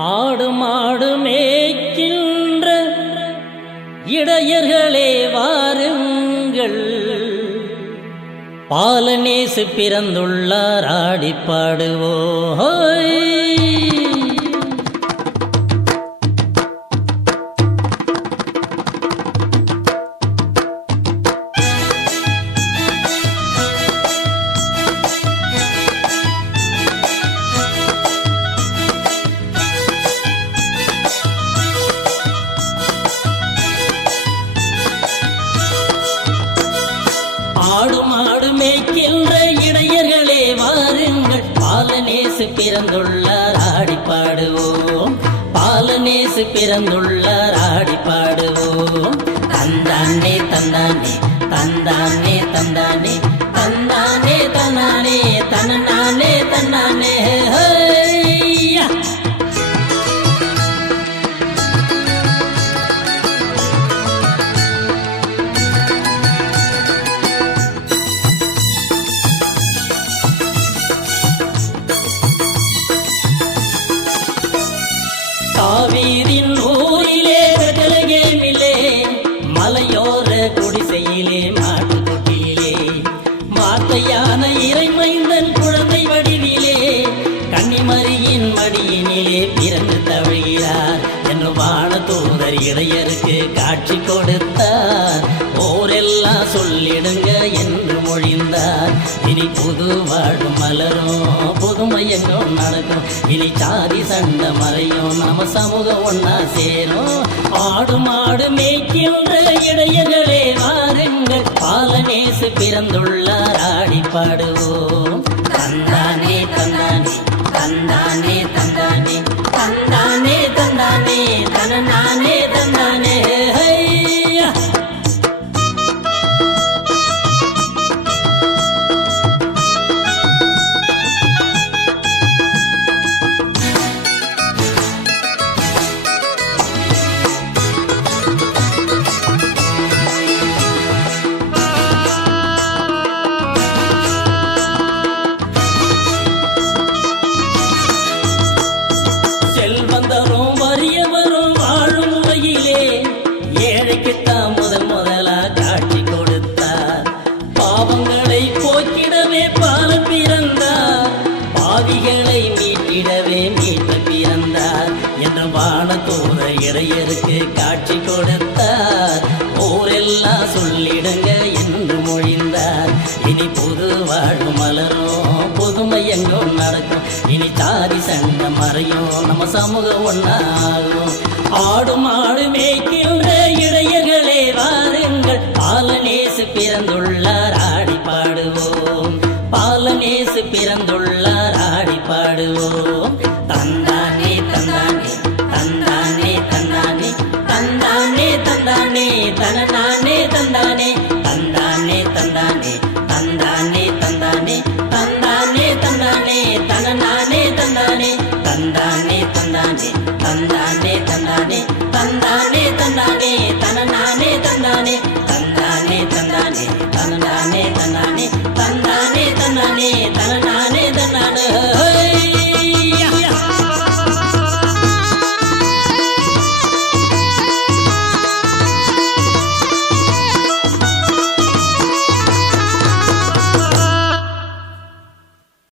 ஆடு மாடு மேய்க்கின்ற இடையர்களே வாருங்கள், பாலநேசு பிறந்துள்ளார் ஆடி பாடுவோய். ஆடு மாடு மேய்க்கின்ற இடையர்களே வாருங்கள், பாலநேசு பிறந்துள்ளார் ஆடி பாடுவோம், பாலநேசு பிறந்துள்ளார் ஆடி பாடுவோம். தந்தானே தந்தானே தந்தானே தந்தானே தந்தானே தன்னானே தன்னானே தன்னானே. காவிரின் ஊரிலே பெட்டலகேமிலே, மலையோர குடிசையிலே மாட்டு தொட்டிலே, மாத்தையான இறைமைந்தன் குழந்தை வடிவிலே, கன்னிமரியின் மடியினிலே பிறந்து தழுகிறார் என்று வான தூதர் இடையருக்கு காட்சி கொடுத்தார். ஓரெல்லாம் சொல்லிடுங்க என்று மொழிந்தார். இனி புது வாழ்வு மலரும், புதுமையங்கும் நடக்கும், இனி சாதி சண்டை மறையும், நம்ம சமூகம் ஒன்னா சேரும். ஆடு மாடு மேய்க்கின்ற இடையர்களே வாருங்கள், பாலநேசு பிறந்துள்ளார் ஆடி பாடுவோம். தந்தானே தந்தானே தந்தானே தந்தானே தந்தானே தந்தானே தன்னானே தந்தானே. செல்வந்தரும் வறியவரும் வாழும் உலகிலே, ஏழைக்குத்தான் முதலா காட்சி கொடுத்தார். பாவங்களை போக்கிடவே பாலன் பிறந்தார், பாவிகளை மீட்டிடவே மீட்ட பிறந்தார் என்ற வான தூர இடையருக்கு காட்சி கொடுத்தார். ஊரெல்லாம் சொல்லிடுங்க என்று மொழிந்தார். இனி புது வாழ்வு மலரும், புதுமையங்கும் நடக்கும், இனி சாதி சண்டை மறையும், நம்ம சமூகம் ஒன்னாகும். ஆடு மாடு மேய்க்கின்ற இடையர்களே வாருங்கள், பாலநேசு பிறந்துள்ளார் ஆடி பாடுவோம், பாலநேசு பிறந்துள்ளார் ஆடி பாடுவோம். தந்தா